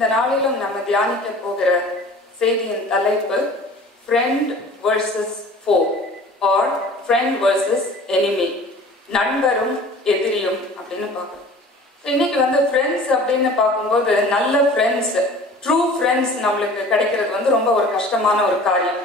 இந்த நாளிலும் நம்ம தியானிக்க போகிற செய்தியின் தலைப்பு ஃப்ரெண்ட் வர்சஸ் ஃபோ ஆர் ஃப்ரெண்ட் வர்சஸ் எனிமி, நண்பரும் எதிரியும் அப்படின்னு பார்க்கணும். இன்னைக்கு வந்து ஃப்ரெண்ட்ஸ் அப்படின்னு பார்க்கும்போது நல்ல ஃப்ரெண்ட்ஸ், ட்ரூ ஃப்ரெண்ட்ஸ் நம்மளுக்கு கிடைக்கிறது வந்து ரொம்ப ஒரு கஷ்டமான ஒரு காரியம்.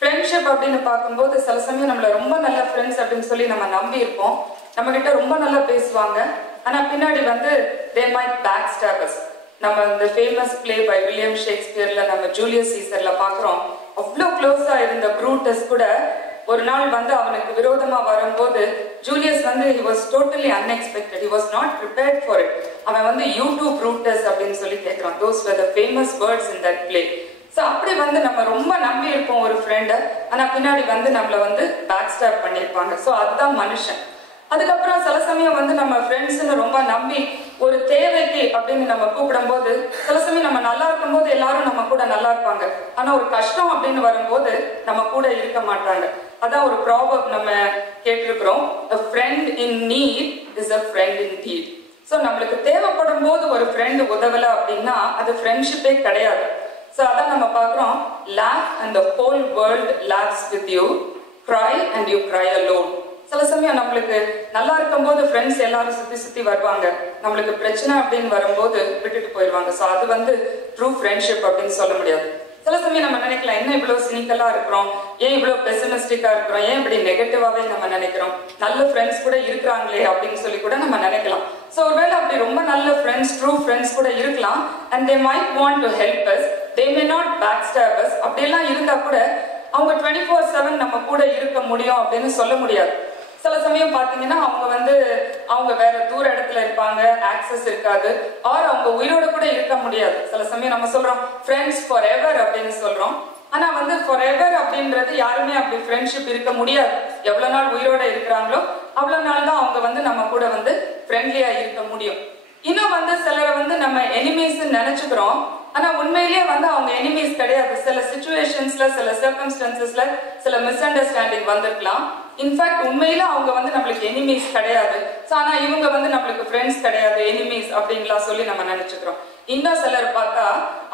ஃப்ரெண்ட்ஷிப் அப்படின்னு பார்க்கும்போது சில சமயம் நம்மள ரொம்ப நல்ல ஃப்ரெண்ட்ஸ் அப்படின்னு சொல்லி நம்ம நம்பி இருப்போம், நம்ம கிட்ட ரொம்ப நல்லா பேசுவாங்க, ஆனா பின்னாடி வந்து they might backstab us. நம்ம இந்த ஃபேமஸ் பிளே பை வில்லியம் ஷேக்ஸ்பியர்ல நம்ம ஜூலியஸ் சீசர்ல பாக்குறோம், அவ்வளோ க்ளோஸா இருந்த ப்ரூட்டஸ் கூட ஒரு நாள் வந்து அவனுக்கு விரோதமா வரும்போது ஜூலியஸ் வந்து he was totally unexpected, he was not prepared for it. அவன் வந்து you too Brutus அப்படின்னு சொல்லி கேட்கிறான். those were the famous words in that play. So அப்படி வந்து நம்ம ரொம்ப நம்பி இருப்போம் ஒரு ஃப்ரெண்டை, ஆனா பின்னாடி வந்து நம்மள வந்து பேக் ஸ்டாப் பண்ணியிருப்பாங்க. ஸோ அதுதான் மனுஷன். அதுக்கப்புறம் சில சமயம் வந்து நம்ம ஃப்ரெண்ட்ஸ்ன்னு ரொம்ப நம்பி ஒரு தேவைக்கு அப்படின்னு நம்ம கூப்பிடும் போது சில சமயம் நம்ம நல்லா இருக்கும் போது எல்லாரும் நம்ம கூட நல்லா இருப்பாங்க, ஆனா ஒரு கஷ்டம் அப்படின்னு வரும்போது நம்ம கூட இருக்க மாட்டாங்க. அதான் ஒரு ப்ராவர்ப் நம்ம கேட்டிருக்கிறோம், a friend in need is a friend indeed. So நம்மளுக்கு தேவைப்படும் போது ஒரு ஃப்ரெண்ட் உதவல அப்படின்னா அது ஃப்ரெண்ட்ஷிப்பே கிடையாது. ஸோ அதான் நம்ம பார்க்குறோம், laugh and the whole world laughs with you, cry and you cry alone. சில சமயம் நம்மளுக்கு நல்லா இருக்கும் போது ஃப்ரெண்ட்ஸ் எல்லாரும் சுத்தி சுத்தி வருவாங்க, நம்மளுக்கு பிரச்சனை அப்படின்னு வரும்போது விட்டுட்டு போயிடுவாங்க. ஸோ அது வந்து ட்ரூ ஃப்ரெண்ட்ஷிப் அப்படின்னு சொல்ல முடியாது. சில சமயம் நம்ம நினைக்கலாம், என்ன இவ்வளவு சினிக்கலா இருக்கிறோம், ஏன் இவ்வளவு பெசிமிஸ்டிக்கா இருக்கிறோம், ஏன் இப்படி நெகட்டிவாவே நம்ம நினைக்கிறோம், நல்ல ஃப்ரெண்ட்ஸ் கூட இருக்கிறாங்களே அப்படின்னு சொல்லி கூட நம்ம நினைக்கலாம். ஸோ ஒருவேளை அப்படி ரொம்ப நல்ல ஃப்ரெண்ட்ஸ், ட்ரூ ஃப்ரெண்ட்ஸ் கூட இருக்கலாம், and they might want to help us, they may not backstab us. அப்படியெல்லாம் இருந்தா கூட அவங்க 24/7 நம்ம கூட இருக்க முடியும் அப்படின்னு சொல்ல முடியாது. சில சமயம் பாத்தீங்கன்னா அவங்க வேற தூர இடத்துல இருப்பாங்க, ஆக்சஸ் இருக்காது, ஆர் அவங்க உயிரோட கூட இருக்க முடியாது. சில சமயம் நம்ம சொல்றோம் ஃப்ரெண்ட்ஸ் ஃபார் எவர் அப்படின்னு சொல்றோம், ஆனா வந்து ஃபார் எவர் அப்படின்றது யாருமே அப்படி ஃப்ரெண்ட்ஷிப் இருக்க முடியாது. எவ்வளவு நாள் உயிரோட இருக்கிறாங்களோ அவ்வளவு நாள் தான் அவங்க வந்து நம்ம கூட வந்து ஃப்ரெண்ட்லியா இருக்க முடியும். இன்னும் வந்து சிலரை வந்து நம்ம எனிமீஸ் நினைச்சுக்கிறோம், ஆனா உண்மையிலேயே வந்து அவங்க எனிமீஸ் கிடையாது. சில சிச்சுவேஷன்ஸ்ல, சில சர்க்கம்ஸ்டான்சஸ்ல சில மிஸ் அண்டர்ஸ்டாண்டிங் வந்திருக்கலாம். இன்ஃபேக்ட் உண்மையில அவங்க வந்து நம்மளுக்கு எனிமீஸ் கிடையாது, ஆனா இவங்க வந்து நம்மளுக்கு ஃப்ரெண்ட்ஸ் கிடையாது, எனிமீஸ் அப்படின்லாம் சொல்லி நம்ம நினைச்சுக்கிறோம். இன்னும் சிலர் பார்த்தா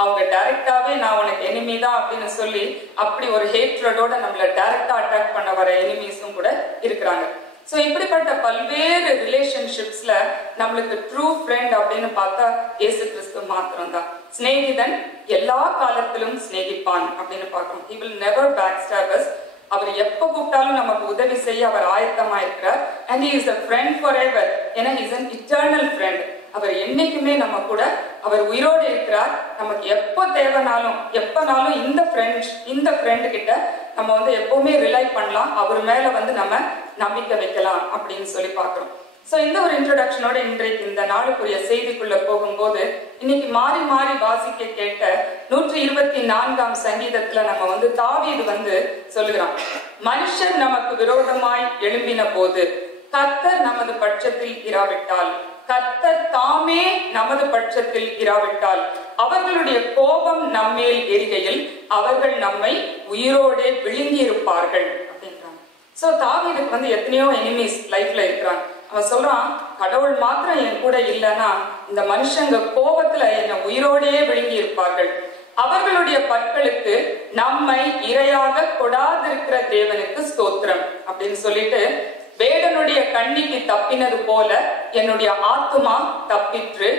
அவங்க டைரக்டாவே நான் உனக்கு எனிமி தான் அப்படின்னு சொல்லி அப்படி ஒரு ஹேட்ரடோட நம்மள டைரக்டா அட்டாக் பண்ண வர எனிமீஸும் கூட இருக்கிறாங்க. ஸோ இப்படிப்பட்ட பல்வேறு ரிலேஷன்ஷிப்ஸ்ல நம்மளுக்கு ட்ரூ ஃப்ரெண்ட் அப்படின்னு பார்த்தா இயேசு கிறிஸ்து மாத்திரம் தான். சிநேகிதன் எல்லா காலத்திலும் சிநேகிப்பான் அப்படின்னு பார்க்கணும். he will never backstab us. அவர் எப்ப கூப்பிட்டாலும் நமக்கு உதவி செய்ய அவர் ஆயத்தமா இருக்கிறார். and he is a friend forever. ஏன்னா he is an eternal friend. அவர் என்னைக்குமே நம்ம கூட அவர் உயிரோடு இருக்கிறார். நமக்கு எப்போ தேவைனாலும் எப்பனாலும் இந்த ஃப்ரெண்ட் கிட்ட நம்ம வந்து எப்பவுமே ரிலை பண்ணலாம், அவர் மேல வந்து நம்ம நம்பிக்கை வைக்கலாம் அப்படின்னு சொல்லி பார்க்கிறோம். ஸோ இந்த ஒரு இன்ட்ரோடக்ஷனோட இன்றைக்கு இந்த நாளுக்குரிய செய்திக்குள்ள போகும்போது இன்னைக்கு மாறி மாறி வாசிக்க கேட்ட 124ஆம் சங்கீதத்துல நம்ம வந்து தாவீது வந்து சொல்லுகிறான், மனுஷர் நமக்கு விரோதமாய் எழும்பின போது கர்த்தர் நமது பட்சத்தில் இராவிட்டால், கர்த்தர் தாமே நமது பட்சத்தில் இராவிட்டால், அவர்களுடைய கோபம் நம்மேல் எரிகையில் அவர்கள் நம்மை உயிரோடே விழுங்கி இருப்பார்கள் அப்படின்றாங்க. சோ தாவீதுக்கு வந்து எத்தனையோ எனிமீஸ் லைஃப்ல இருக்கிறாங்க. அவன் சொல்றான், கடவுள் மாத்திரம் என் கூட இல்லைன்னா இந்த மனுஷங்க கோபத்துல என்னை உயிரோடே விழுங்கி இருப்பார்கள். அவர்களுடைய பற்களுக்கு நம்மை இரையாக கொடாதிருக்கிற தேவனுக்கு ஸ்தோத்திரம் அப்படின்னு சொல்லிட்டு, வேடனுடைய கண்ணிக்கு தப்பினது போல என்னுடைய ஆத்துமா தப்பிற்று,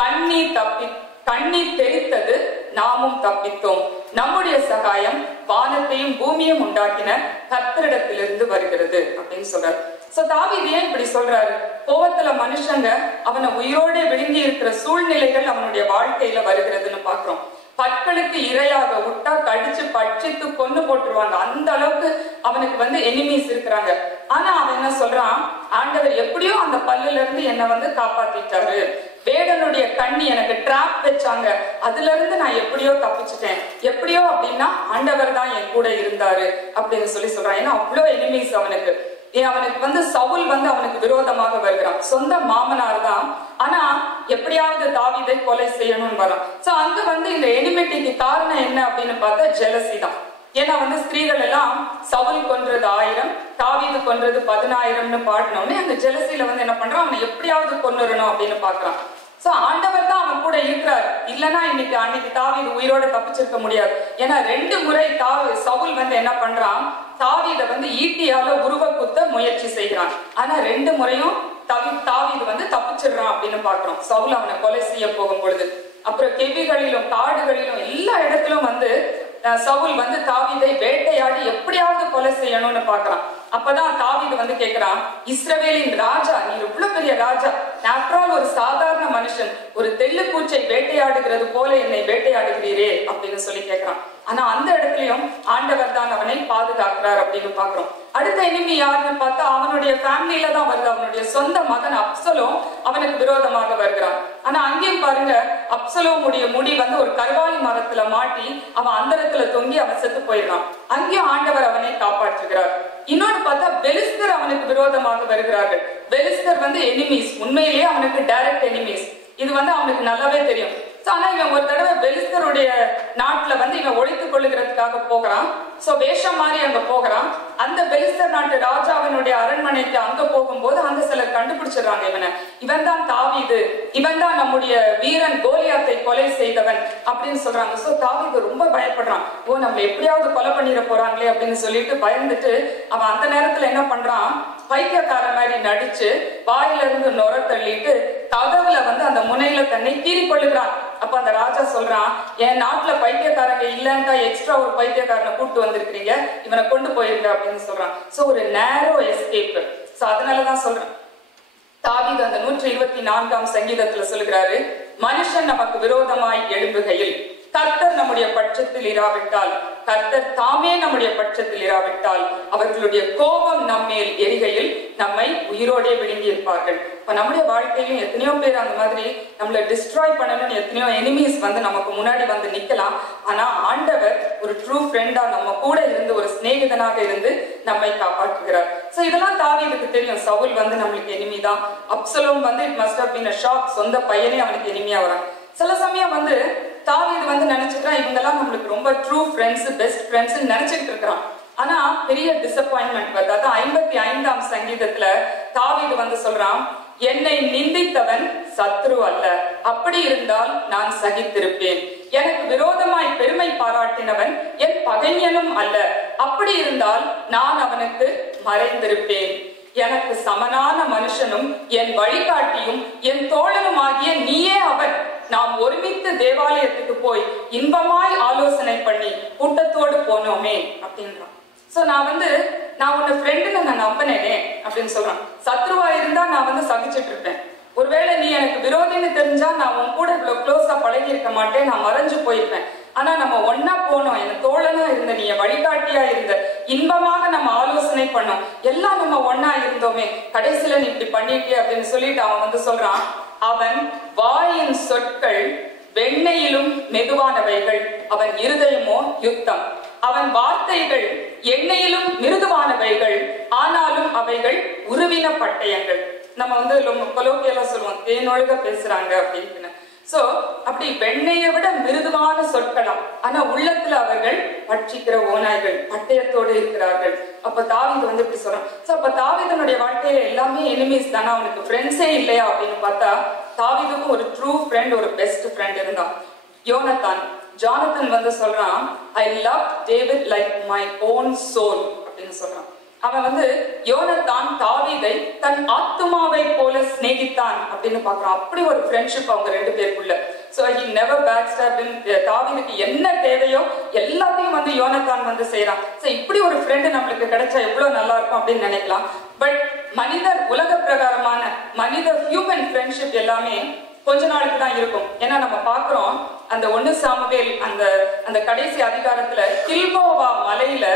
கண்ணி தெரித்தது, நாமும் தப்பித்தோம், நம்முடைய சகாயம் வானத்தையும் பூமியும் உண்டாக்கின கர்த்தரிடத்திலிருந்து வருகிறது அப்படின்னு சொல்றாரு. சோ தாவீது ஏன் இப்படி சொல்றாரு? கோபத்துல மனுஷங்க அவனை உயிரோட விழுங்கி இருக்கிற சூழ்நிலைகள் அவனுடைய வாழ்க்கையில வருகிறதுன்னு பாக்குறோம். பற்களுக்கு இரையாக விட்டா கடிச்சு பட்சித்து கொண்டு போட்டுருவாங்க, அந்த அளவுக்கு அவனுக்கு வந்து எனிமீஸ் இருக்கிறாங்க. ஆனா அவன் என்ன சொல்றான், ஆண்டவர் எப்படியோ அந்த பல்லுல இருந்து என்னை வந்து காப்பாத்திட்டாரு, வேடனுடைய கண்ணி எனக்கு டிராப் வச்சாங்க, அதுல இருந்து நான் எப்படியோ தப்பிச்சுட்டேன், எப்படியோ அப்படின்னா ஆண்டவர் தான் என் கூட இருந்தாரு அப்படின்னு சொல்லி சொல்றான். ஏன்னா அவ்வளோ எனிமீஸ் அவனுக்கு. அவனுக்கு வந்து சவுல் வந்து அவனுக்கு விரோதமாக வருகிறான், சொந்த மாமனார் தான், ஆனா எப்படியாவது தாவீதை கொலை செய்யணும்னு வரான். சோ அங்க வந்து இந்த எனிமிட்டிக்கு காரணம் என்ன அப்படின்னு பார்த்தா ஜெலசி தான். ஏன்னா வந்து ஸ்திரீகள் எல்லாம் சவுல் கொன்றது 1000, தாவீது கொன்றது 10,000ன்னு பாடினோடனே அந்த ஜெலசில வந்து என்ன பண்றான், அவனை எப்படியாவது கொன்னுறணும் அப்படின்னு பாக்குறான். சோ ஆண்டவர் தான் அவன் கூட இருக்கிறார். இல்லன்னா அன்னைக்கு தாவீது உயிரோட தப்பிச்சிருக்க முடியாது. ஏன்னா 2 முறை சவுல் வந்து என்ன பண்றான், தாவீதை வந்து ஈட்டியால உருவ குத்த முயற்சி செய்கிறான். ஆனா 2 முறையும் தாவீது வந்து தப்பிச்சிடுறான் அப்படின்னு பாக்குறோம். சவுல் அவனை கொலை செய்ய போகும் பொழுது, அப்புறம் கெபிகளிலும் காடுகளிலும் எல்லா இடத்திலும் வந்து சவுல் வந்து தாவீதை வேட்டையாடி எப்படியாவது கொலை செய்யணும்னு பாக்குறான். அப்பதான் தாவீது வந்து கேக்குறான், இஸ்ரவேலின் ராஜா, நீ இவ்வளவு பெரிய ராஜா, ஆஃப்டர் ஆல் ஒரு சாதாரண மனுஷன், ஒரு தெள்ளு பூச்சை வேட்டையாடுகிறது போல என்னை வேட்டையாடுகிறீரே அப்படின்னு சொல்லி கேட்கிறான். ஆனா அந்த இடத்துலயும் ஆண்டவர் தான் அவனை பாதுகாக்கிறார் அப்படின்னு பாக்குறோம். அடுத்த எனிமி யாருன்னு பார்த்தா அவனுடைய ஃபேமிலியில தான் வருது. அவனுடைய சொந்த மகன் அப்சலோம் அவனுக்கு விரோதமாக வருகிறான். ஆனா அங்கேயும் பாருங்க, அப்சலோமுடைய முடி வந்து ஒரு கருவாலி மரத்துல மாட்டி அவன் அந்தரத்துல தொங்கி அவன் செத்து போயிடுறான். அங்கேயும் ஆண்டவர் அவனை காப்பாற்றுகிறார். இன்னொன்னு பார்த்தா பெலிஸ்தர் அவனுக்கு விரோதமாக வருகிறார்கள். பெலிஸ்தர் வந்து எனிமீஸ், உண்மையிலேயே அவனுக்கு டைரக்ட் எனிமீஸ். இது வந்து அவனுக்கு நல்லாவே தெரியும். ஆனா இவன் ஒரு தடவை பெலிஸ்தருடைய நாட்டுல வந்து இவன் ஒழித்துக் கொள்ளுகிறதுக்காக போகிறான். சோ வேஷம் மாதிரி அங்க போகிறான். அந்த பெலிஸ்தர் நாட்டு ராஜாவினுடைய அரண்மனைக்கு அங்க போகும்போது அங்க சிலர் கண்டுபிடிச்சிடறாங்க இவன் தான் தாவீது, இவன் தான் நம்முடைய வீரன் கோலியாத்தை கொலை செய்தவன் அப்படின்னு சொல்றாங்க. சோ தாவீது ரொம்ப பயப்படுறான். ஓ, நம்ம எப்படியாவது கொலை பண்ணிட போறாங்களே அப்படின்னு சொல்லிட்டு பயந்துட்டு அவன் அந்த நேரத்துல என்ன பண்றான், பைத்தியக்கார மாதிரி நடிச்சு வாயில இருந்து நுர தள்ளிட்டு கதவுல வந்து அந்த முனையில தன்னை கீறி கொள்ளுகிறான். அப்ப அந்த ராஜா சொல்றான், என் நாட்டுல பைத்தியக்காரங்க இல்லன்னா எக்ஸ்ட்ரா ஒரு பைத்தியக்காரனை கூட்டு வந்திருக்கிறீங்க, இவனை கொண்டு போயிருங்க அப்படின்னு சொல்றான். சோ ஒரு நேரோ எஸ்கேப். சோ அதனாலதான் சொல்றேன், தாவீது அந்த 124ஆம் சங்கீதத்துல சொல்லுகிறாரு, மனுஷன் நமக்கு விரோதமாய் எழும்புகையில் கர்த்தர் நம்முடைய பட்சத்தில் இராவிட்டால், கர்த்தர் தாமே நம்முடைய பட்சத்தில் இராவிட்டால், அவர்களுடைய கோபம் நம்மேல் எரிகையில் நம்மை உயிரோடே விழுங்கி இருப்பார்கள். இப்ப நம்முடைய வாழ்க்கையிலும் எத்தனையோ பேர் அந்த மாதிரி நம்மளை டிஸ்ட்ராய் பண்ணணும்னு எத்தனையோ எனிமீஸ் வந்து நமக்கு முன்னாடி வந்து நிக்கலாம். ஆனா ஆண்டவர் ஒரு ட்ரூ ஃப்ரெண்டா நம்ம கூட இருந்து, ஒரு சிநேகிதனாக இருந்து நம்மை காப்பாற்றுகிறார். சோ இதெல்லாம் தாவீதுக்கு தெரியும். சவுல் வந்து நம்மளுக்கு எனிமி தான். அப்சலோம் வந்து it must have been a shock. சொந்த பையனே அவனுக்கு எனிமியா வரான். சில சமயம் வந்து தாவீது வந்து நினைச்சுக்கிறான், இவங்கெல்லாம் நம்மளுக்கு ரொம்ப ட்ரூ ஃப்ரெண்ட்ஸ், பெஸ்ட் ஃப்ரெண்ட்ஸ் நினைச்சிட்டு இருக்கிறான். ஆனா பெரிய டிசப்பாயின்மெண்ட் வருது. அதான் 55ஆம் சங்கீதத்துல தாவீது வந்து சொல்றான், என்னை நிந்தித்தவன் சத்ரு அல்ல, அப்படி இருந்தால் நான் சகித்திருப்பேன். எனக்கு விரோதமாய் பெருமை பாராட்டினவன் என் பகைஞனும் அல்ல, அப்படி இருந்தால் நான் அவனுக்கு மறைந்திருப்பேன். எனக்கு சமனான மனுஷனும் என் வழிகாட்டியும் என் தோழனும் ஆகிய நீயே அவன். நாம் ஒருமித்து தேவாலயத்துக்கு போய் இன்பமாய் ஆலோசனை பண்ணி கூட்டத்தோடு போனோமே அப்படின்றான். சோ நான் உன்னை ஃப்ரெண்டுன்னு நான் நம்பினேனே அப்படின்னு சொல்றான். சத்ருவா இருந்தா நான் வந்து சகிச்சுட்டு இருப்பேன். ஒருவேளை நீ எனக்கு விரோதின்னு தெரிஞ்சா நான் உன் கூட இவ்வளவு க்ளோஸா பழகி இருக்க மாட்டேன், நான் மறைஞ்சு போயிருப்பேன். ஆனா நம்ம ஒன்னா போனோம், என் தோழனா இருந்த, நீ வழிகாட்டியா இருந்த, இன்பமாக நம்ம ஆலோசனை பண்ணோம், எல்லாம் நம்ம ஒன்னா இருந்தோமே, கடைசியில நீ இப்படி பண்ணிட்டே அப்படின்னு சொல்லிட்டு அவன் வந்து சொல்றான், அவன் வாயின் சொற்கள் வெண்ணையிலும் மெதுவானவைகள், அவன் இருதயமோ யுத்தம். அவன் வார்த்தைகள் எண்ணெயிலும் மிருதுவானவைகள், ஆனாலும் அவைகள் உருவின பட்டயங்கள். நம்ம வந்து கொலோக்கியலா சொல்லுவோம், தேனொழுக பேசுறாங்க அப்படின்னு. சோ அப்படி வெண்ணையை விட மிருதுவான சொற்களம், ஆனா உள்ளத்துல அவர்கள் பட்சிக்கிற ஓநாய்கள், பட்டயத்தோடு இருக்கிறார்கள். அப்ப தாவீது வந்து இப்படி சொல்றான். சோ அப்ப தாவீதனுடைய வாழ்க்கையில எல்லாமே எனிமீஸ் தானே, அவனுக்கு ஃப்ரெண்ட்ஸே இல்லையா அப்படின்னு பார்த்தா, தாவீதுக்கும் ஒரு ட்ரூ ஃப்ரெண்ட், ஒரு பெஸ்ட் ஃப்ரெண்ட் இருந்தான், யோனத்தான். ஜானத்தன் வந்து சொல்றான், I love David like my own soul அப்படின்னு சொல்றான். அவன் வந்து யோனத்தான் தாவீதை தன் ஆத்துமாவை போல சிநேகித்தான் அப்படின்னு பாக்குறான். அப்படி ஒரு ஃப்ரெண்ட்ஷிப் அவங்க 2 பேருக்குள்ள. So he never backstabbing. தாவீதுக்கு என்ன தேவையோ எல்லாத்தையும் வந்து யோனத்தான் வந்து செய்யறான். சோ இப்படி ஒரு ஃப்ரெண்டு நம்மளுக்கு கிடைச்சா எவ்வளவு நல்லா இருக்கும் அப்படின்னு நினைக்கலாம். பட் மனிதர் உலக பிரகாரமான மனித ஹியூமன் ஃப்ரெண்ட்ஷிப் எல்லாமே கொஞ்ச நாளுக்கு தான் இருக்கும். ஏன்னா நம்ம பாக்குறோம், அந்த 1 சாமுவேல் அந்த கடைசி அதிகாரத்துல கில்போவா மலையில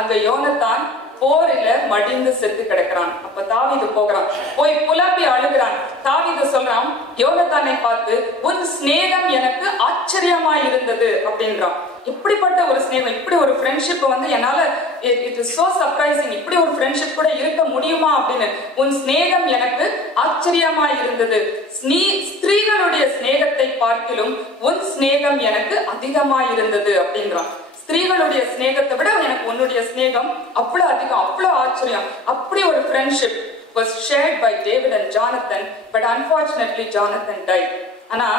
அந்த யோனத்தான் போரில மடிந்து செத்து கிடக்கிறான். அப்ப தாவீது போகிறான், போய் புலம்பி அழுகிறான். தாவீது சொல்றான் யோனத்தானை பார்த்து, உன் சிநேகம் எனக்கு ஆச்சரியமா இருந்தது அப்படின்றான். இப்படிப்பட்ட ஒரு ஸ்நேகம், இப்படி ஒரு ஃப்ரெண்ட்ஷிப் வந்து என்னால இட் இஸ் சோ சர்ப்ரைசிங், இப்படி ஒரு ஃப்ரெண்ட்ஷிப் கூட இருக்க முடியுமா அப்படின்னு. உன் ஸ்நேகம் எனக்கு ஆச்சரியமா இருந்தது, ஸ்திரீகளுடைய ஸ்நேகத்தை பார்க்கிலும் உன் ஸ்நேகம் எனக்கு அதிகமா இருந்தது அப்படின்றான். ஸ்திரீகளுடைய ஸ்நேகத்தை விட எனக்கு உன்னுடைய ஸ்நேகம் அவ்வளவு அதிகம், அவ்வளவு ஆச்சரியம். அப்படி ஒரு friendship was shared by David and Jonathan, but unfortunately Jonathan died. ஆனா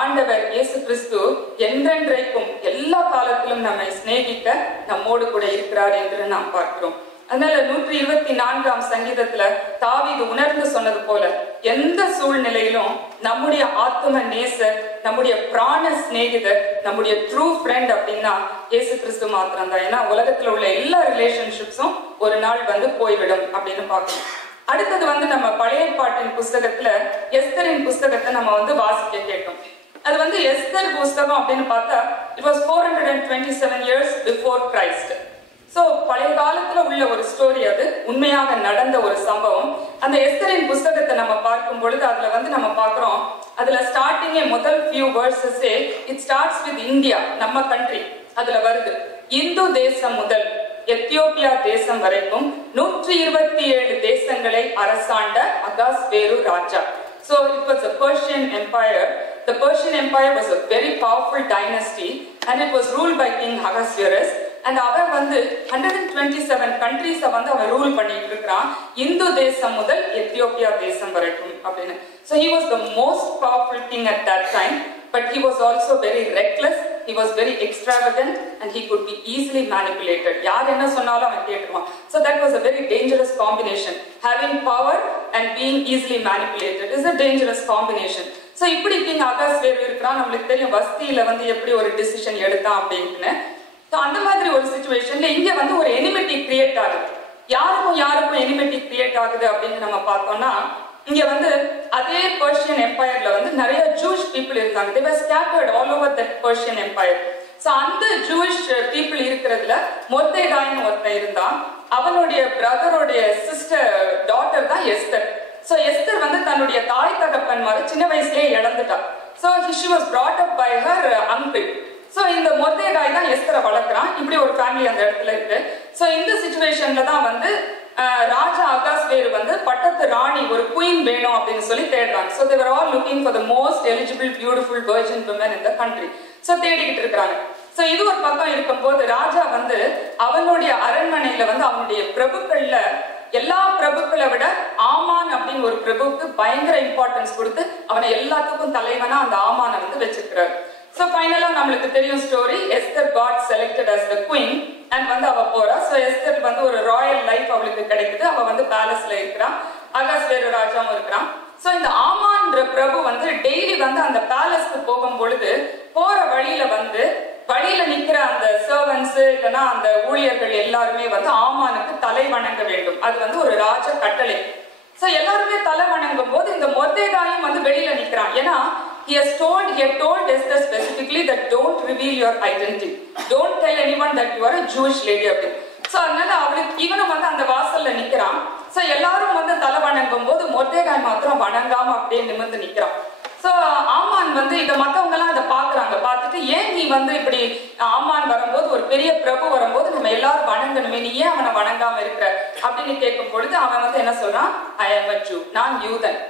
ஆண்டவர் இயேசு கிறிஸ்து என்றென்றைக்கும் எல்லா காலத்திலும் நம்மை சிநேகிக்க நம்மோடு கூட இருக்கிறார் என்று நாம் பார்க்கிறோம். அதனால 124ஆம் சங்கீதத்துல தாவீது உணர்ந்து சொன்னது போல எந்த சூழ்நிலையிலும் நம்முடைய ஆத்ம நேசர், நம்முடைய பிராண சிநேகிதர், நம்முடைய ட்ரூ ஃப்ரெண்ட் அப்படின்னா இயேசு கிறிஸ்து மாத்திரம் தான். ஏன்னா உலகத்துல உள்ள எல்லா ரிலேஷன்ஷிப்ஸும் ஒரு நாள் போய்விடும் அப்படின்னு பார்க்கணும். அடுத்தது நம்ம பழைய பாட்டின் புஸ்தகத்துல எஸ்தரின் புஸ்தகத்தை நம்ம வாசிக்க கேட்டோம். அது எஸ்தர் புஸ்தகம் அப்படின்னு பார்த்தா it was 427 years before Christ. So பழைய காலத்துல உள்ள ஒரு ஸ்டோரி, அது உண்மையாக நடந்த ஒரு சம்பவம். அந்த எஸ்தரின் புஸ்தகத்தை நம்ம பார்க்கும் பொழுது அதுல நம்ம பார்க்கிறோம், அதுல ஸ்டார்டிங்கே முதல் few verses it starts with India, நம்ம கண்ட்ரி. அதுல வருது, இந்து தேசம் முதல் எத்தியோப்பியா தேசம் வரைக்கும் 127 தேசங்களை அரசாண்ட அகாஸ்வேரு ராஜா. So it was a Persian empire. The Persian empire was a very powerful dynasty and it was ruled by King Ahasuerus. And அவன் 127 countries அவன் ரூல் பண்ணிட்டு இருக்கிறான், இந்து தேசம் முதல் எத்தியோப்பியா தேசம் வரைக்கும் அப்படின்னு. So he was the most powerful king at that time, but he was also very reckless, he was very extravagant and he could be easily manipulated. யார் என்ன சொன்னாலும் அவன் கேட்டுருவான். So that was a very dangerous combination. Having power and being easily manipulated is a dangerous combination. So இப்படி king அகாஸ்வேரு இருக்கிறான். நம்மளுக்கு தெரியும் வஸ்தியில எப்படி ஒரு டிசிஷன் எடுத்தான் அப்படின்னு. அந்த மாதிரி ஒரு சிச்சுவேஷன்ல இங்க ஒரு எனிமிட்டி கிரியேட் ஆகுது. யாருக்கும் எனிமிட்டி கிரியேட் ஆகுது அப்படின்னு நம்ம பார்த்தோம்னா, இங்க அதே பர்ஷியன் எம்பையர்ல நிறைய ஜூஷ் பீப்புள் இருந்தாங்க. they were scattered all over that Persian empire. So அந்த ஜூஷ் பீப்புள் இருக்கிறதுல மொர்தெகாய்னு ஒருத்தன் இருந்தான். அவனுடைய பிரதருடைய சிஸ்டர் டாட்டர் தான் எஸ்தர். சோ எஸ்தர் தன்னுடைய தாய் தகப்பன் மாதிரி சின்ன வயசுலயே இழந்துட்டா. So she was brought up by her uncle. சோ இந்த மொர்தெகாய் தான் எஸ்தரை வளர்க்குறான். இப்படி ஒரு ஃபேமிலி அந்த இடத்துல இருக்கு. சோ இந்த சிச்சுவேஷன்ல தான் ராஜா அகாஸ்வேரு பட்டத்து ராணி ஒரு குயின் வேணும் அப்படின்னு சொல்லி தேடுறாங்க. So they were all looking for the most eligible beautiful virgin women in the country. So தேடிக்கிட்டு இருக்காங்க. சோ இது ஒரு பக்கம் இருக்கும்போது ராஜா அவனுடைய அரண்மனையில அவனுடைய பிரபுக்கள்ல எல்லா பிரபுக்களை விட ஆமான் அப்படின்னு ஒரு பிரபுவுக்கு பயங்கர இம்பார்ட்டன்ஸ் கொடுத்து அவனை எல்லாத்துக்கும் தலைவனா அந்த ஆமான வச்சிருக்கிறாரு. So finally நம்மளுக்கு தெரியும் story, Esther got selected as the queen and அவ போறா. So எஸ்தர் ஒரு ராயல் லைஃப் அவளுக்கு கிடைக்குது. அவ பேலஸ்ல இருக்கிறான், அகாஸ்வேரு ராஜாவும் இருக்கிறான். So இந்த ஆமான்ற பிரபு டெய்லி அந்த பேலஸ்க்கு போகும் பொழுது போற வழியில நிக்கிற அந்த சர்வன்ஸ் இல்லைன்னா அந்த ஊழியர்கள் எல்லாருமே ஆமானுக்கு தலை வணங்க வேண்டும். அது ஒரு ராஜ கட்டளை. சோ எல்லாருமே தலை வணங்கும் போது இந்த மொர்தெகாயும் வெளியில நிக்கிறான். ஏன்னா he had told Esther specifically that don't reveal your identity, don't tell anyone that you are a Jewish lady அப்படி. சோ அதனால அவளுக்கு இவனும் அந்த வாசல்ல நிக்கிறான். சோ எல்லாரும் தலை வணங்கும் போது மொர்தெகாய் மாத்திரம் வணங்காம அப்படியே நிமிர்ந்து நிக்கிறான். சோ ஆமான் இத மத்தவங்க எல்லாம் அதை பாக்குறாங்க. பார்த்துட்டு ஏன் நீ இப்படி ஆமான் வரும்போது ஒரு பெரிய பிரபு வரும்போது நம்ம எல்லாரும் வணங்கணுமே, நீ ஏன் அவனை வணங்காம இருக்கிற அப்படின்னு கேட்கும் பொழுது அவன் என்ன சொல்றான், I am a Jew, நான் யூதன்.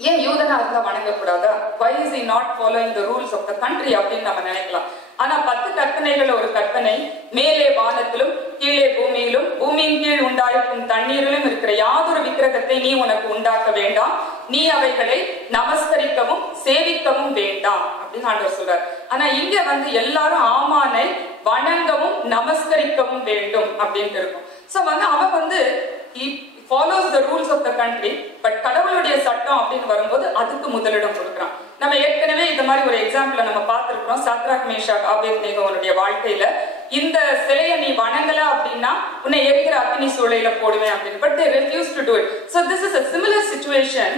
ஏன் யூதனா இருந்தா வணங்க கூடாதா? Why is he not following the rules of the country அப்படின்னு நம்ம நினைக்கலாம். ஆனா 10 கற்பனைகள் ஒரு கற்பனை, மேலே வானத்திலும் கீழே பூமியிலும் பூமியின் கீழ் உண்டாயிருக்கும் தண்ணீரிலும் இருக்கிற யாதொரு விக்கிரகத்தை நீ உனக்கு உண்டாக்க வேண்டாம், நீ அவைகளை நமஸ்கரிக்கவும் சேவிக்கவும் வேண்டாம் அப்படின்னு ஆண்டவர் சொல்றார். ஆனா இங்க எல்லாரும் ஆமானை வணங்கவும் நமஸ்கரிக்கவும் வேண்டும் அப்படின்னு இருக்கும். சோ அவன் follows the rules of the country, but கடவுளுடைய சட்டம் அப்படின்னு வரும்போது அதுக்கு முதலிடம் கொடுக்கிறான். நம்ம ஏற்கனவே இந்த மாதிரி ஒரு எக்ஸாம்பிள் நம்ம பார்த்திருக்கிறோம். சாத்ராக் மேஷாக் ஆபேத்நேகோவுடைய வாழ்க்கையில இந்த சிலையை நீ வணங்கல அப்படின்னா உன்னை எரிகிற அக்னி சூளையில போடுவேன் அப்படின்னு. But they refused to do it. So this is a similar situation.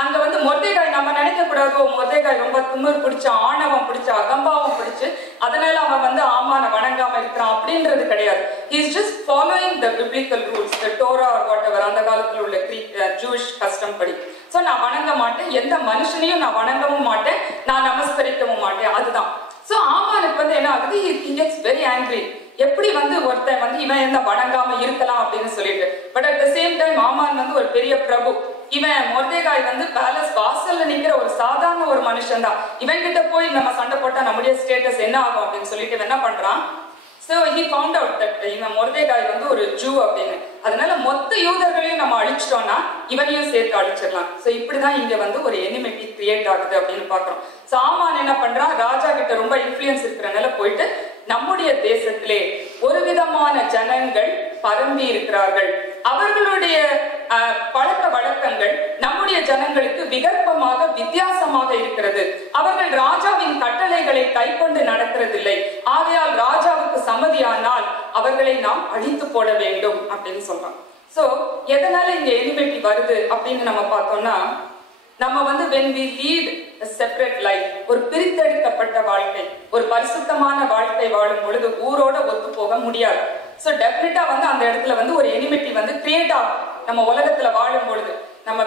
அங்க மொர்தெகாய் நம்ம நினைக்க கூடாது, மொர்தெகாய் ரொம்ப திமிர் பிடிச்ச ஆணவம் பிடிச்ச அகம்பாவம் பிடிச்சு அதனால அவன் ஆமான வணங்காம இருக்கிறான் அப்படின்றது கிடையாது. He is just following the biblical rules, the Torah or whatever, அந்த காலத்துல உள்ள Jewish custom படி. சோ நான் வணங்க மாட்டேன், எந்த மனுஷனையும் நான் வணங்கவும் மாட்டேன், நான் நமஸ்கரிக்கவும் மாட்டேன், அதுதான். சோ ஆமானுக்கு என்ன ஆகுது, he gets very angry. எப்படி ஒருத்தன் இவன் என்ன வணங்காம இருக்கலாம் அப்படின்னு சொல்லிட்டு. But at the same time Haman ஒரு பெரிய பிரபு. இவன் மொர்தெகாய் பேலஸ் வாசல்ல நிக்கிற ஒரு சாதாரண ஒரு மனுஷன் தான். இவன் கிட்ட போய் நம்ம சண்டை போட்டா நம்முடைய ஸ்டேட்டஸ் என்ன ஆகும் அப்படின்னு சொல்லிட்டு என்ன பண்றான், So he found out that இவன் மொர்தெகாய் வந்து ஒரு ஜூ அப்படின்னு. அதனால மொத்த யூதர்களையும் நம்ம அழிச்சிட்டோம்னா இவனையும் சேர்த்து அழிச்சிடலாம். சோ இப்படிதான் இங்க வந்து ஒரு எனிமிட்டி கிரியேட் ஆகுது அப்படின்னு பாக்குறோம். சோ ஆமான் என்ன பண்றான், ராஜா கிட்ட ரொம்ப இன்ஃப்ளூயன்ஸ் இருக்கிறனால போயிட்டு நம்முடைய தேசத்திலே ஒரு விதமான ஜனங்கள் பரம்பி இருக்கிறார்கள், அவர்களுடைய பழக்க வழக்கங்கள் நம்முடைய ஜனங்களுக்கு விகற்பமாக வித்தியாசமாக இருக்கிறது, அவர்கள் ராஜாவின் கட்டளைகளை கை கொண்டு நடக்கிறதில்லை, ஆகையால் ராஜாவுக்கு சம்மதியானால் அவர்களை நாம் அழித்து போட வேண்டும் அப்படின்னு சொல்றாங்க. சோ எதனால இங்க எனிமிட்டி வருது அப்படின்னு நம்ம பார்த்தோம்னா, நம்ம வந்து when we lead a separate life, ஒரு பிரித்தெடுக்கப்பட்ட வாழ்க்கை, ஒரு பரிசுத்தமான வாழ்க்கை வாழும் பொழுது ஊரோட ஒத்து போக முடியாது. சோ டெஃபினட்டா வந்து அந்த இடத்துல வந்து ஒரு எனிமிட்டி வந்து கிரியேட் ஆகும். நம்ம உலகத்துல வாழும் பொழுது நம்ம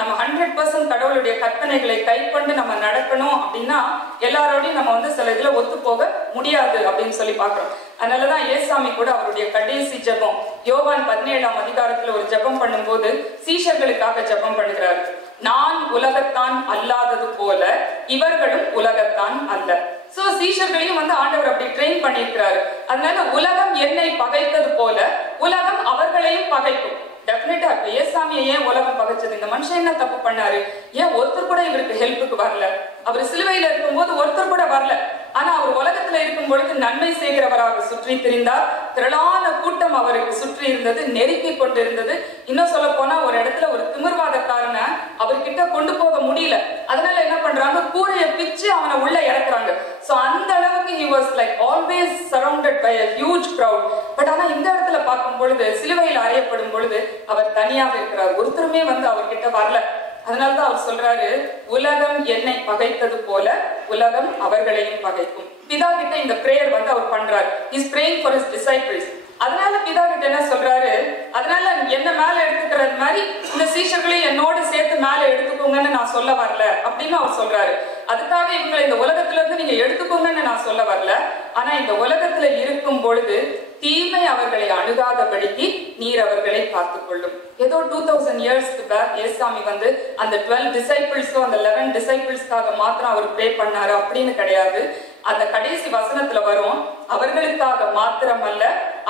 நம்ம 100% கடவுளுடைய கற்பனைகளை கை கொண்டு நம்ம நடக்கணும் அப்படின்னா எல்லாரோடையும் நம்ம வந்து சில இதுல ஒத்து போக முடியாது அப்படின்னு சொல்லி பாக்குறோம். அதனாலதான் ஏசாமி கூட அவருடைய கடைசி ஜெபம் யோவான் 17ஆம் அதிகாரத்துல ஒரு ஜெபம் பண்ணும் போது சீஷர்களுக்காக ஜெபம் பண்ணுகிறார். நான் உலகத்தான் அல்லாதது போல இவர்களும் உலகத்தான் அல்ல. சோ சீஷர்களையும் வந்து ஆண்டவர் அப்படி ட்ரெயின் பண்ணிருக்கிறாரு. அதனால உலகம் என்னை பகைத்தது போல உலகம் அவர்களையும் பகைக்கும். டெஃபினட்டா இப்ப ஏசாமியை ஏன் உலகம் பகைச்சது, இந்த மனுஷன் என்ன தப்பு பண்ணாரு, ஏன் ஒருத்தர் கூட இவருக்கு ஹெல்ப்புக்கு வரல, அவர் சிலுவையில இருக்கும் போது ஒருத்தர் கூட வரல, ஆனா அவர் உலகத்துல இருக்கும் பொழுது நன்மை செய்கிறவராக சுற்றி திரிந்தார், திரளான கூட்டம் அவருக்கு சுற்றி இருந்தது, நெருக்கி கொண்டு இருந்தது. இன்னும் சொல்ல போனா ஒரு இடத்துல ஒரு திமிர்வாதக்காரன அவர்கிட்ட கொண்டு போக முடியல, அதனால என்ன பண்றாங்க, கூரையை பிச்சு அவனை உள்ள இறக்குறாங்க. சோ அந்த அளவுக்கு he was like always surrounded by a huge crowd. But ஆனா இந்த இடத்துல பார்க்கும் பொழுது சிலுவையில் அறையப்படும் பொழுது அவர் தனியாக இருக்கிறார், ஒருத்தருமே வந்து அவர்கிட்ட வரல. அதனாலதான் அவர் சொல்றாரு, உலகம் என்னை பகைத்தது போல உலகம் அவர்களையும் பகைக்கும். பிதா கிட்ட இந்த பிரேயர் வந்து அவர் பண்றாரு. He's praying for his disciples. அதனால பிதா கிட்ட என்ன சொல்றாரு, அதனால என்ன மேல எடுத்துக்கிறது மாதிரி இந்த சீஷர்களையும் என்னோட சேர்த்து மேல எடுத்துக்கோங்கன்னு நான் சொல்ல வரல அப்படின்னு அவர் சொல்றாரு. அதுக்காக இவங்களை இந்த உலகத்துல இருந்து நீங்க எடுத்துக்கோங்கன்னு நான் சொல்ல வரல, ஆனா இந்த உலகத்துல இருக்கும் பொழுது தீமை அவர்களை அணுகாதபடிக்கு நீர் அவர்களை காத்துக் கொள்ளும். ஏதோ 2000 இயர்ஸ்க்கு பேக் ஏசாமி வந்து அந்த 12 டிசைபிள்ஸோ அந்த 11 டிசைபிள்ஸ்க்காக மாத்திரம் அவர் ப்ரே பண்ணாரு அப்படின்னு கிடையாது. அந்த கடைசி வசனத்துல வரும், அவர்களுக்காக மாத்திரமல்ல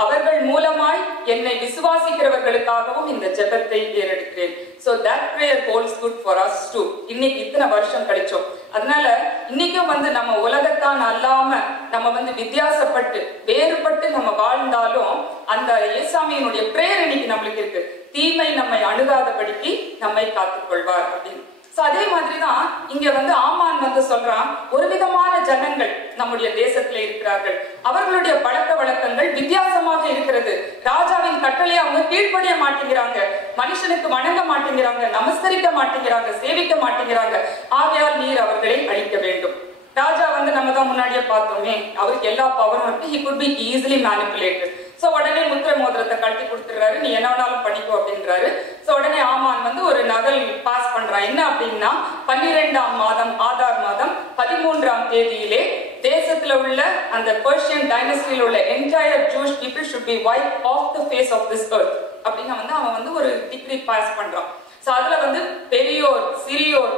அவர்கள் மூலமாய் என்னை விசுவாசிக்கிறவர்களுக்காகவும் இந்த ஜெபத்தை ஏறெடுக்கிறேன். So that prayer holds good for us too. இன்னைக்கு இத்தனை வருஷம் கழிச்சோம். அதனால இன்னைக்கும் வந்து நம்ம உலகத்தான் அல்லாம நம்ம வந்து வித்தியாசப்பட்டு வேறுபட்டு நம்ம வாழ்ந்தாலும் அந்த ஏசாமியினுடைய பிரேயர் இன்னைக்கு நம்மளுக்கு இருக்கு, தீமை நம்மை அணுகாதபடிக்கு நம்மை காத்துக்கொள்வார் அப்படின்னு. அதே மாதிரிதான் இங்க வந்து ஆமான் வந்து சொல்றான், ஒரு விதமான ஜனங்கள் நம்முடைய தேசத்துல இருக்கிறார்கள், அவர்களுடைய பழக்க வழக்கங்கள் வித்தியாசமாக இருக்கிறது, ராஜாவின் கட்டளை அவங்க கீழ்ப்படிய மாட்டேங்கிறாங்க, மனுஷனுக்கு வணங்க மாட்டேங்கிறாங்க, நமஸ்கரிக்க மாட்டேங்கிறாங்க, சேவிக்க மாட்டேங்கிறாங்க, ஆகையால் நீர் அவர்களை அழிக்க வேண்டும். ராஜா வந்து நம்ம தான் முன்னாடியே பார்த்தோமே, அவருக்கு எல்லா பவரும் இருக்கு, he could be easily manipulated. So உடனே முத்திரை மோதிரத்தை கழட்டி கொடுத்துறாரு, நீ என்ன வேணாலும் பண்ணிக்கோ அப்படின்றாரு. சோ உடனே ஆமான் வந்து ஒரு நகல் பாஸ் பண்றான். என்ன அப்படின்னா 12ஆம் மாதம் ஆதார் மாதம் 13ஆம் தேதியிலே தேசத்துல உள்ள அந்த பெர்ஷியன் டைனஸ்டியில் உள்ள entire juice people should be wiped off the face of this earth அப்படின்னு வந்து அவன் வந்து ஒரு டிகிரி பாஸ் பண்றான். சோ அதுல வந்து பெரியோர் சிறியோர்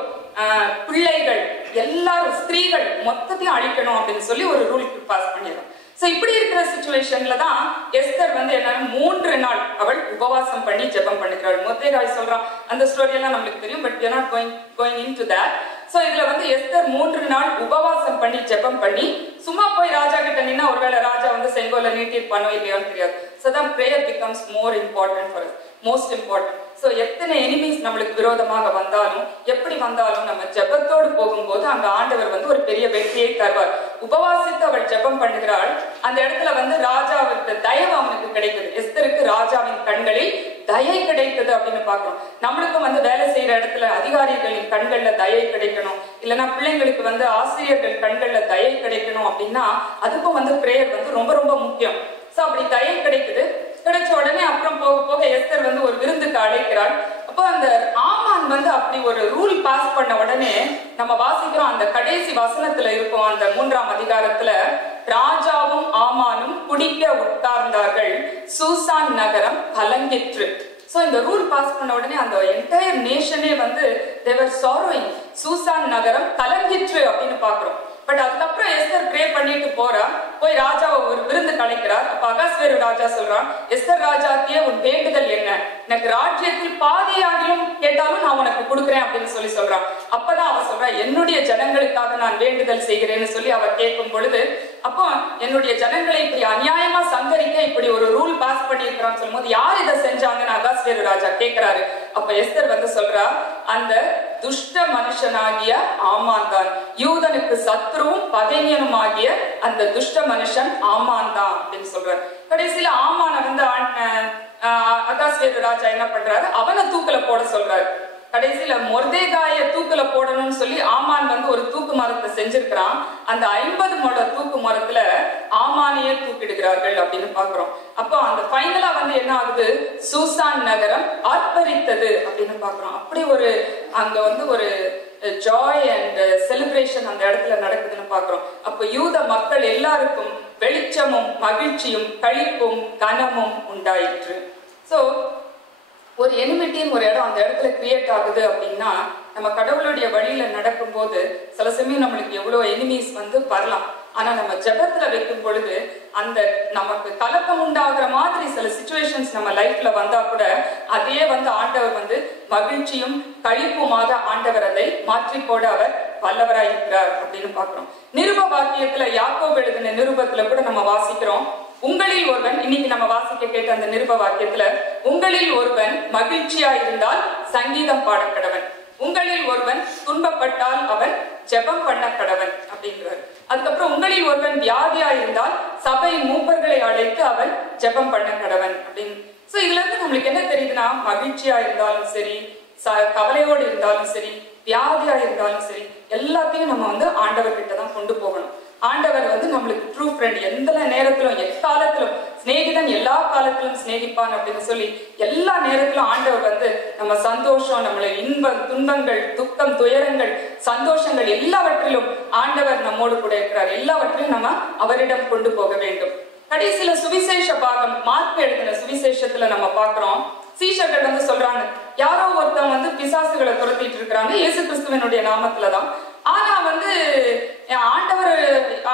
பிள்ளைகள் எல்லாரும் ஸ்திரீகள் மொத்தத்தையும் அழிக்கணும் அப்படின்னு சொல்லி ஒரு ரூல் பாஸ் பண்ணிடுறான். சோ இப்படி இருக்கிற சிச்சுவேஷன்ல தான் எஸ்தர் வந்து என்ன 3 நாள் அவள் உபவாசம் பண்ணி ஜெபம் பண்ணுகிறாள். மொர்தெகாய் சொல்றான், அந்த ஸ்டோரி எல்லாம் நம்மளுக்கு தெரியும், but we are not going into that. So இதுல வந்து எஸ்தர் 3 நாள் உபவாசம் பண்ணி ஜெபம் பண்ணி சும்மா போய் ராஜா கிட்ட நின்னா ஒருவேளை ராஜா வந்து செங்கோல நீட்டிருப்பானோ இல்லையோன்னு தெரியாது. So then prayer becomes more important for us, most important. So எத்தனை எனிமீஸ் நம்மளுக்கு விரோதமாக வந்தாலும் எப்படி வந்தாலும் நம்ம ஜெபத்தோடு போகும்போது அங்க ஆண்டவர் வந்து ஒரு பெரிய வெற்றியை தருவார். உபவாசித்து அவள் ஜெபம் பண்ணுகிறாள், அந்த இடத்துல வந்து ராஜாவுக்கு தயவு அவனுக்கு கிடைக்குது. எஸ்தருக்கு ராஜாவின் கண்களில் தயை கிடைக்குது அப்படின்னு பாக்குறோம். நம்மளுக்கும் வந்து வேலை செய்யற இடத்துல அதிகாரிகளின் கண்கள்ல தயை கிடைக்கணும், இல்லைன்னா பிள்ளைங்களுக்கு வந்து ஆசிரியர்கள் கண்கள்ல தயை கிடைக்கணும் அப்படின்னா அதுக்கும் வந்து பிரேயர் வந்து ரொம்ப ரொம்ப முக்கியம். சோ அப்படி தயை கிடைக்குது. கிடைச்ச உடனே அப்புறம் போக போக எஸ்தர் வந்து ஒரு விருந்துக்கு அழைக்கிறாள். அப்போ அந்த ஆமான் வந்து அப்படி ஒரு ரூல் பாஸ் பண்ண உடனே நம்ம வாசிக்கிறோம், அந்த கடைசி வசனத்துல இருக்கும் அந்த 3ஆம் அதிகாரத்துல, ராஜாவும் ஆமானும் குடிக்க உட்கார்ந்தார்கள், சூசான் நகரம் கலங்கிற்று. சோ இந்த ரூல் பாஸ் பண்ண உடனே அந்த என்டையர் நேஷனே வந்து they were sorrowing. சூசான் நகரம் கலங்கிற்று அப்படின்னு பாக்குறோம். பட் அதுக்கப்புறம் எஸ்தர் ப்ரே பண்ணிட்டு போறா, போய் ராஜாவை ஒரு விருந்து கலைக்கிறார். அப்ப அகாஸ்வேரு ராஜா சொல்றான், எஸ்தர் ராஜாத்தியே உன் வேண்டுதல் என்ன? எனக்கு ராஜ்யத்தில் பாதியாகிலும் கேட்டாலும் நான் உனக்கு கொடுக்குறேன் அப்படின்னு சொல்லி சொல்றான். அப்பதான் அவ சொல்றா, என்னுடைய ஜனங்களுக்காக நான் வேண்டுதல் செய்கிறேன்னு சொல்லி அவ கேட்கும் பொழுது, அப்போ என்னுடைய ஜனங்களை இப்படி அநியாயமா சங்கரிக்க இப்படி ஒரு ரூல் பாஸ் பண்ணி இருக்கிறான்னு சொல்லும் போது யார் இதை செஞ்சாங்கன்னு அகாஸ்வேரு ராஜா கேட்கிறாரு. அப்ப எஸ்தர் வந்து சொல்றா, அந்த துஷ்ட மனுஷனாகிய ஆமான் தான், யூதனுக்கு சத்ருவும் பகைஞனும் ஆகிய அந்த துஷ்ட மனுஷன் ஆமான் தான் அப்படின்னு சொல்றாரு. கடைசியில ஆமான வந்து அகாஸ்வேரு ராஜா என்ன பண்றாரு, அவனை தூக்குல போட சொல்றாரு. கடைசியில மொர்தேகாய தூக்குல போடணும்னு சொல்லி ஆமான் வந்து ஒரு தூக்கு மரத்தை செஞ்சிருக்கிறான். அந்த 50 முழ தூக்கு மரத்துல ஆமானையே தூக்கிடுகிறார்கள் அப்படின்னு பாக்குறோம். அப்போ அந்த ஃபைனலா வந்து என்ன ஆகுது, சூசான் நகரம் ஆர்ப்பரித்தது அப்படின்னு பாக்குறோம். அப்படி ஒரு அங்க வந்து ஒரு ஜாய் அண்ட் செலிப்ரேஷன் அந்த இடத்துல நடக்குதுன்னு பாக்குறோம். அப்ப யூத மக்கள் எல்லாருக்கும் வெளிச்சமும் மகிழ்ச்சியும் களிப்பும் கனமும் உண்டாயிற்று. சோ ஒரு எனிமிட்டின்னு ஒரு இடம் அந்த இடத்துல கிரியேட் ஆகுது அப்படின்னா, நம்ம கடவுளுடைய வழியில நடக்கும் போது சில சமயம் நம்மளுக்கு எவ்வளவு எனிமீஸ் வந்து வரலாம். ஆனா நம்ம ஜெபத்துல வைக்கும் பொழுது அந்த நமக்கு கலக்கம் உண்டாகிற மாதிரி சில சிச்சுவேஷன்ஸ் நம்ம லைஃப்ல வந்தா கூட அதே வந்து ஆண்டவர் வந்து மகிழ்ச்சியும் களிப்புமாக ஆண்டவர் அதை மாற்றி போட அவர் வல்லவராய் இருக்கிறார் அப்படின்னு பாக்குறோம். நிருப வாக்கியத்துல யாக்கோபு எழுதின நிருபத்துல கூட நம்ம வாசிக்கிறோம், உங்களில் ஒருவன், இன்னைக்கு நம்ம வாசிக்க கேட்ட அந்த நிருப வாக்கியத்துல, உங்களில் ஒருவன் மகிழ்ச்சியா இருந்தால் சங்கீதம் பாட கடவன், உங்களில் ஒருவன் துன்பப்பட்டால் அவன் ஜெபம் பண்ண கடவன் அப்படிங்கிறார். அதுக்கப்புறம் உங்களில் ஒருவன் வியாதியா இருந்தால் சபை மூப்பர்களை அழைத்து அவன் ஜெபம் பண்ண கடவன் அப்படின்னு. சோ இதுல இருந்து நம்மளுக்கு என்ன தெரியுதுன்னா, மகிழ்ச்சியா இருந்தாலும் சரி, கவலையோடு இருந்தாலும் சரி, வியாதியா இருந்தாலும் சரி, எல்லாத்தையும் நம்ம வந்து ஆண்டவர் கிட்ட தான் கொண்டு போகணும். ஆண்டவர் வந்து நம்மளுக்கு ட்ரூ ஃப்ரெண்ட், எந்த நேரத்திலும் எக்காலத்திலும் சிநேகிதன் எல்லா காலத்திலும் சிநேகிப்பான் அப்படின்னு சொல்லி எல்லா நேரத்திலும் ஆண்டவர் வந்து நம்ம சந்தோஷம், நம்மளை இன்பம், துன்பங்கள், துக்கம், துயரங்கள், சந்தோஷங்கள் எல்லாவற்றிலும் ஆண்டவர் நம்மோடு கூட இருக்கிறார். எல்லாவற்றையும் நம்ம அவரிடம் கொண்டு போக வேண்டும். கடைசியில சுவிசேஷ பாகம் மார்க் எழுதின சுவிசேஷத்துல நம்ம பாக்குறோம், சீஷர்கள் வந்து சொல்றாங்க, யாரோ ஒருத்தன் வந்து பிசாசுகளை துரத்திட்டு இருக்கிறாங்க இயேசு கிறிஸ்துவனுடைய நாமத்துலதான். ஆனா வந்து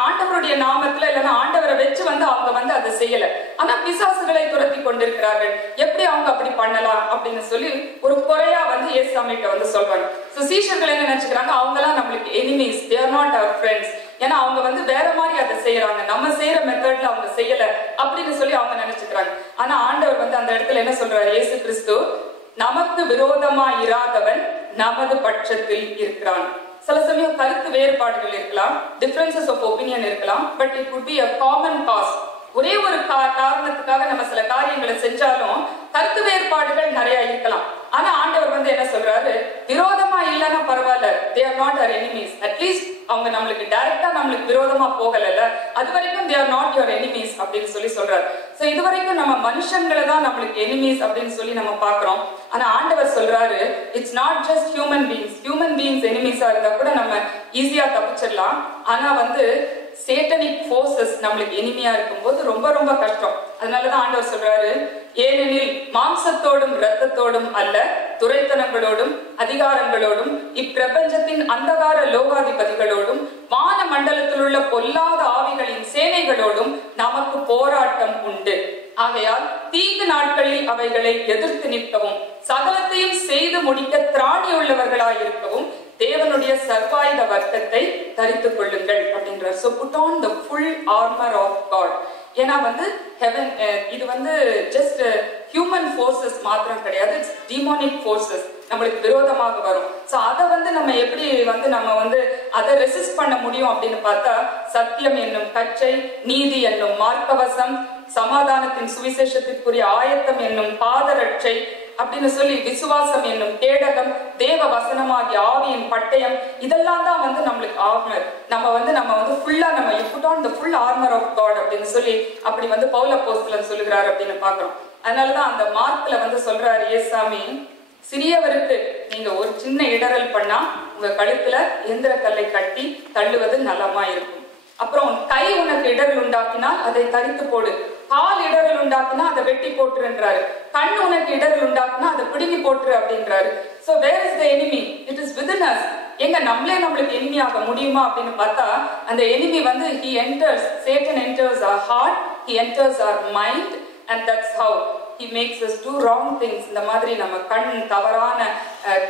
ஆண்டவருடைய நாமத்துல இல்லைன்னா ஆண்டவரை வச்சு வந்து அவங்க வந்து அதை செய்யல, ஆனா பிசாசுகளை துரத்தி கொண்டிருக்கிறார்கள், எப்படி அவங்க அப்படி பண்ணலாம் அப்படின்னு சொல்லி ஒரு குறையா வந்து இயேசுகிட்ட வந்து சொல்றாங்க. சோ சீஷர்கள் என்ன நினைச்சுக்கிறாங்க, அவங்க எல்லாம் நம்மளுக்கு enemies, they are not our friends. ஏன்னா அவங்க வந்து வேற மாதிரி அதை செய்யறாங்க, நம்ம செய்யற மெத்தட்ல அவங்க செய்யல அப்படின்னு சொல்லி அவங்க நினைச்சுக்கிறாங்க. ஆனா ஆண்டவர் வந்து அந்த இடத்துல என்ன சொல்றாரு, இயேசு கிறிஸ்து நமக்கு விரோதமா இராதவன் நமது பட்சத்தில் இருக்கிறான். சில சமயம் கருத்து வேறுபாடுகள் இருக்கலாம், டிஃபரன்சஸ் ஆஃப் ஒப்பீனியன் இருக்கலாம், but it could be a common cause. ஒரே ஒரு காரணத்துக்காக நம்ம சில காரியங்களை செஞ்சாலும் கருத்து வேறுபாடுகள் நிறைய இருக்கலாம். ஆனா ஆண்டவர் வந்து என்ன சொல்றாரு, விரோதமா இல்லைன்னா பரவாயில்ல, they are not our enemies. At least அவங்க நம்மளுக்கு டைரக்டா நம்மளுக்கு விரோதமா போகல, அது வரைக்கும் they are not your enemies அப்படின்னு சொல்லி சொல்றாரு. சோ இது வரைக்கும் நம்ம மனுஷங்களை தான் நம்மளுக்கு எனிமீஸ் அப்படின்னு சொல்லி நம்ம பாக்குறோம். ஆனா ஆண்டவர் சொல்றாரு, it's not just human beings எனிமீஸா இருந்தா கூட நம்ம ஈஸியா தப்பிச்சிடலாம். ஆனா வந்து சேட்டனிக் ஃபோர்சஸ் நம்மளுக்கு எனிமையா இருக்கும்போது ரொம்ப ரொம்ப கஷ்டம். அதனாலதான் ஆண்டவர் சொல்றாரு, ஏனெனில் மாம்சத்தோடும் இரத்தத்தோடும் அல்ல, துரைத்தனங்களோடும் அதிகாரங்களோடும் இப்பிரபஞ்சத்தின் அந்தகார லோகாதிபதிகளோடும் வான மண்டலத்தில் உள்ள பொல்லாத ஆவிகளின் சேனைகளோடும் நமக்கு போராட்டம் உண்டு. ஆகையால் தீங்கு நாட்களில் அவைகளை எதிர்த்து நிற்கவும் சகலத்தையும் செய்து முடிக்க திராணி உள்ளவர்களாயிருக்கவும் தேவனுடைய சர்வாயுத வர்க்கத்தை தரித்துக் கொள்ளுங்கள் அப்படின்றார். So put on the full armor of God. ஏன்னா வந்து ஹெவன் இது வந்து ஜஸ்ட் ஹியூமன் ஃபோர்ஸஸ் மாத்திரம் கிடையாது, இட்ஸ் டிமானிக் ஃபோர்ஸஸ் நம்மளுக்கு விரோதமாக வரும். சோ அதை வந்து நம்ம எப்படி வந்து நம்ம வந்து அதை ரெசிஸ்ட் பண்ண முடியும் அப்படின்னு பார்த்தா, சத்தியம் என்னும் கச்சை, நீதி என்னும் மார்க்கவசம், சமாதானத்தின் சுவிசேஷத்திற்குரிய ஆயத்தம் என்னும் பாதரட்சை அப்படின்னு சொல்லி, விசுவாசம் என்னும் கேடகம், தேவ வசனமாகிய ஆவியின் பட்டயம், இதெல்லாம் தான் வந்து நம்மளுக்கு ஆர்மர். நம்ம வந்து ஃபுல்லா நம்ம you put on the full armor of God அப்படின்னு சொல்லி அப்படி வந்து பவுல் அப்போஸ்தலன் சொல்லுகிறார் அப்படின்னு பாக்குறோம். அதனாலதான் அந்த மார்க்ல வந்து சொல்றாரு ஏசாமி, சிறியவருக்கு நீங்க ஒரு சின்ன இடரல் பண்ணா உங்க கழுத்துல எந்திர கல்லை கட்டி தள்ளுவது நலமா இருக்கும். அப்புறம் கை உனக்கு இடரல் உண்டாக்கினால் அதை தரித்து போடு, கால் இடரல் உண்டாக்குனா அதை வெட்டி போட்டுருன்றாரு, கண் உனக்கு இடரல் உண்டாக்குனா அதை பிடுங்கி போட்டுரு அப்படின்றாரு. So where is the enemy? It is within us. எங்க நம்மளுக்கு எனிமி ஆக முடியுமா அப்படின்னு பார்த்தா, அந்த எனிமி வந்து Satan enters our heart, he enters our mind, and that's how he makes us do wrong things. இந்த மாதிரி நம்ம கண் தவறான,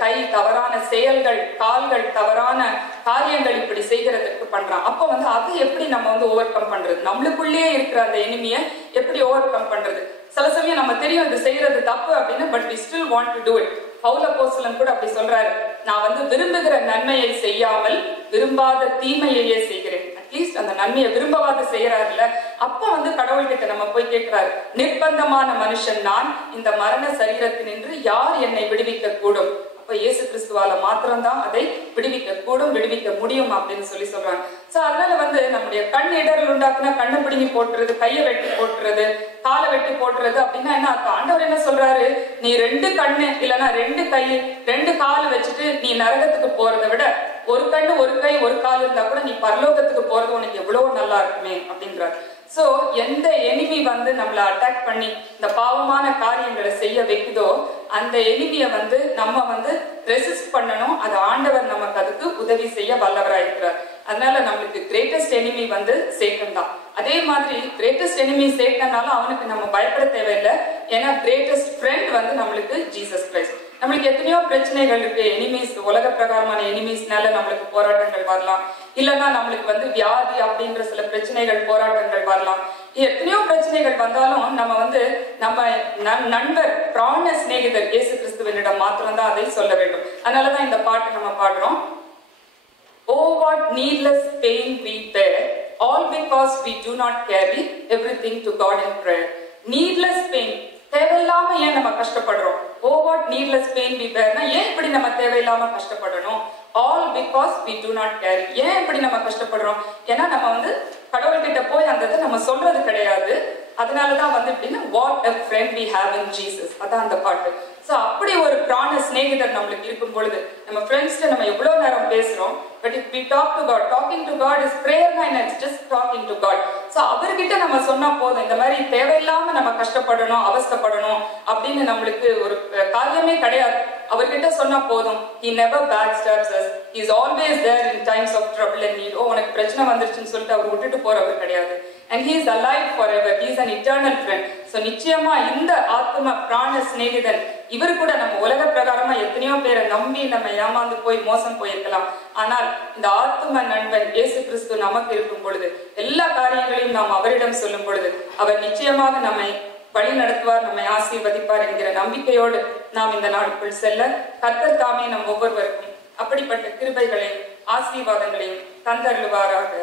கை தவறான செயல்கள், கால்கள் தவறான காரியங்கள் இப்படி செய்கிறதுக்கு பண்றான். அப்போ வந்து அது எப்படி நம்ம வந்து ஓவர் கம் பண்றது, நம்மளுக்குள்ளேயே இருக்கிற அந்த எனிமியை எப்படி ஓவர் கம் பண்றது? சில சமயம் நம்ம தெரியும் இது செய்யறது தப்பு அப்படின்னு, but we still want to do it. Paul அப்போஸ்தலன் கூட அப்படி சொல்றாரு, நான் வந்து விரும்புகிற நன்மையை செய்யாமல் விரும்பாத தீமையையே செய்கிறேன். அட்லீஸ்ட் அந்த நன்மையை விரும்பவாத செய்யறாருல, அப்ப வந்து கடவுள்கிட்ட நம்ம போய் கேட்கிறாரு, நிர்பந்தமான மனுஷன் நான், இந்த மரண சரீரத்தினின்று யார் என்னை விடுவிக்க கூடும்? இயேசு கிறிஸ்துவால மாத்திரம்தான் அதை விடுவிக்க கூடும், விடுவிக்க முடியும் அப்படின்னு சொல்றாங்க. சோ அதனால வந்து நம்முடைய கண் இடர்கள் உண்டாக்குனா கண்ணை பிடுங்கி போட்டுறது, கையை வெட்டி போட்டுறது, காலை வெட்டி போட்டுறது அப்படின்னா என்ன அர்த்தம்? ஆண்டவர் என்ன சொல்றாரு, நீ 2 கண்ணு இல்லைன்னா 2 கை 2 கால் வச்சுட்டு நீ நரகத்துக்கு போறதை விட ஒரு கண்ணு ஒரு கை ஒரு கால் இருந்தா கூட நீ பரலோகத்துக்கு போறது உனக்கு எவ்வளவு நல்லா இருக்குமே அப்படின்றாரு. சோ எந்த எனிமி வந்து நம்மளை அட்டாக் பண்ணி இந்த பாவமான காரியங்களை செய்ய வைக்குதோ அந்த எனிமியை வந்து நம்ம வந்து ரெசிஸ்ட் பண்ணணும். அது ஆண்டவர் நமக்கு அதுக்கு உதவி செய்ய வல்லவராயிருக்கிறார். அதனால நம்மளுக்கு கிரேட்டஸ்ட் எனிமி வந்து சேட்டன் தான். அதே மாதிரி கிரேட்டஸ்ட் எனிமி சேட்டன்னாலும் அவனுக்கு நம்ம பயப்பட தேவையில்லை. ஏன்னா கிரேட்டஸ்ட் ஃப்ரெண்ட் வந்து நம்மளுக்கு ஜீசஸ் கிரைஸ்ட். நம்மளுக்கு எத்தனையோ பிரச்சனைகள் இருக்கு, எனிமீஸ், உலக பிரகாரமான எனிமீஸ்னால நம்மளுக்கு போராட்டங்கள் வரலாம், இல்லைன்னா நம்மளுக்கு வந்து வியாதி அப்படின்ற சில பிரச்சனைகள் போராட்டங்கள் வரலாம். எத்தனையோ பிரச்சனைகள் வந்தாலும் நம்ம வந்து நம்ம நண்பர், பிராண சிநேகிதர் இயேசு கிறிஸ்துவனிடம் மாத்திரம்தான் அதை சொல்ல வேண்டும். அதனாலதான் இந்த பாட்டு நம்ம பாடுறோம். Oh, what needless pain we bear, all because we do not carry everything to God in prayer. Needless pain, தேவையில்லாம ஏன் நம்ம கஷ்டப்படுறோம்? Oh, what needless pain we bear, ஏன் இப்படி நம்ம தேவையில்லாம கஷ்டப்படணும்? All because we do not carry. ஏன் இப்படி நம்ம கஷ்டப்படுறோம்? ஏன்னா நம்ம வந்து கடவுள்கிட்ட போய் அந்த நம்ம சொல்றது கிடையாது. அதனாலதான் வந்து எப்படின்னா what a friend we have in Jesus. அதான் அந்த பாட்டு. சோ அப்படி ஒரு பிராண சிநேகிதர் நம்மளுக்கு இருக்கும் பொழுது நம்ம ஃப்ரெண்ட்ஸ்ல நம்ம எவ்வளவு நேரம் பேசுறோம், but if we talk to God, talking to God is prayer, and it's just talking to God. So அவர்கிட்ட நம்ம சொன்னா போதும், இந்த மாதிரி தேவையில்லாம நம்ம கஷ்டப்படணும், அவஸ்தைப்படணும் அப்படின்னு நம்மளுக்கு ஒரு காரியமே கிடையாது. அவர்கிட்ட சொன்னா போதும். He never backstabs us. He is always there in times of trouble and need. உனக்கு பிரச்சனை வந்துருச்சுன்னு சொல்லிட்டு அவர் விட்டுட்டு போறவர் கிடையாது. And he is alive forever. He is an eternal friend. So நிச்சயமா இந்த ஆத்ம பிராண சிநேகிதன் இவர் கூட நம்ம உலக பிரகாரமா எத்தனையோ பேரை நம்பி நம்ம ஏமாந்து போய் மோசம் போயிருக்கலாம். ஆனால் இந்த ஆத்ம நண்பன் இயேசு கிறிஸ்து நமக்கு இருக்கும் பொழுது, எல்லா காரியங்களையும் நாம் அவரிடம் சொல்லும் பொழுது அவர் நிச்சயமாக நம்மை வழி நடத்துவார், நம்மை ஆசீர்வதிப்பார் என்கிற நம்பிக்கையோடு நாம் இந்த நாளுக்குள் செல்ல கர்த்தர் தாமே நம் ஒவ்வொருவருக்கும் அப்படிப்பட்ட கிருபைகளையும் ஆசீர்வாதங்களையும் தந்தருளுவாராக.